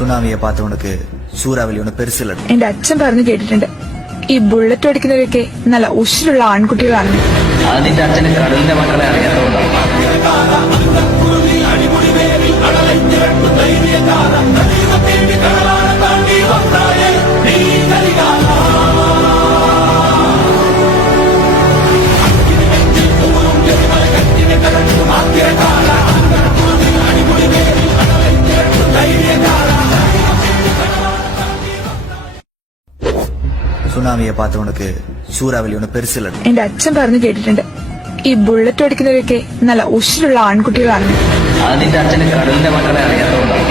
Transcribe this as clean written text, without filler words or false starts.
സുനാമിയെ പാത്തവണക്ക് സൂറാവലിയൊന്ന് പെരുസില്ല. എന്റെ അച്ഛൻ പറഞ്ഞു കേട്ടിട്ടുണ്ട്, ഈ ബുള്ളറ്റ് ഓടിക്കുന്നവരൊക്കെ നല്ല ഉഷിലുള്ള ആൺകുട്ടികളാണ്. അതിന്റെ അച്ഛന് കടലിന്റെ മക്കളെ അറിയാത്തതുകൊണ്ടാണ്. സുനാമിയെ പാത്തവണക്ക് സൂറാവലിയൊന്ന് പെരുസില്ല. എന്റെ അച്ഛൻ പറഞ്ഞു കേട്ടിട്ടുണ്ട്, ഈ ബുള്ളറ്റ് ഓടിക്കുന്നവരൊക്കെ നല്ല ഉഷിലുള്ള ആൺകുട്ടികളാണ്. അതിന്റെ അച്ഛന് കടലിന്റെ മക്കളെ അറിയാത്തതുകൊണ്ടാണ്.